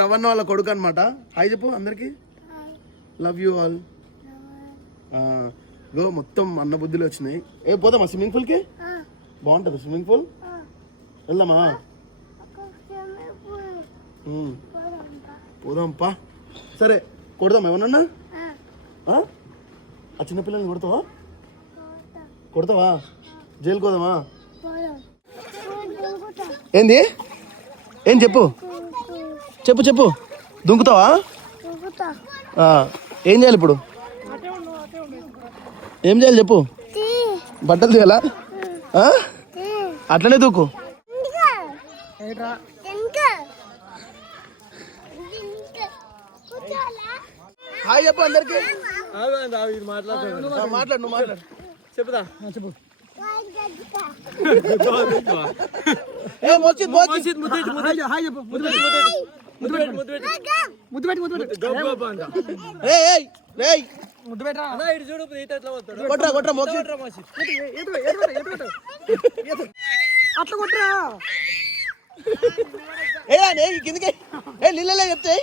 రవణ వాళ్ళ కొడుకు అనమాట. హాయ్ చెప్పు అందరికి. Love you all. గో మొత్తం అన్న బుద్ధులు వచ్చినాయి. పోదామా స్విమ్మింగ్ పూల్కి? బాగుంటుంది స్విమ్మింగ్ పూల్. వెళ్దామా? పోదాంపా. సరే కొడదామా ఏమన్నా? ఆ చిన్నపిల్లల్ని కొడతావా? జైలుకి పోదామా? ఏంది? ఏం చెప్పు దుంకుతావా? ఏం చేయాలి ఇప్పుడు? ఏం చేయాలి చెప్పు. బట్టలు తీయాలా? అట్లనే దూకు. హాయ్ చెప్పు అందరికి. మాట్లాడు చెప్పుదా. చెప్పు. కిందకి నీళ్ళలే చెప్తాయి.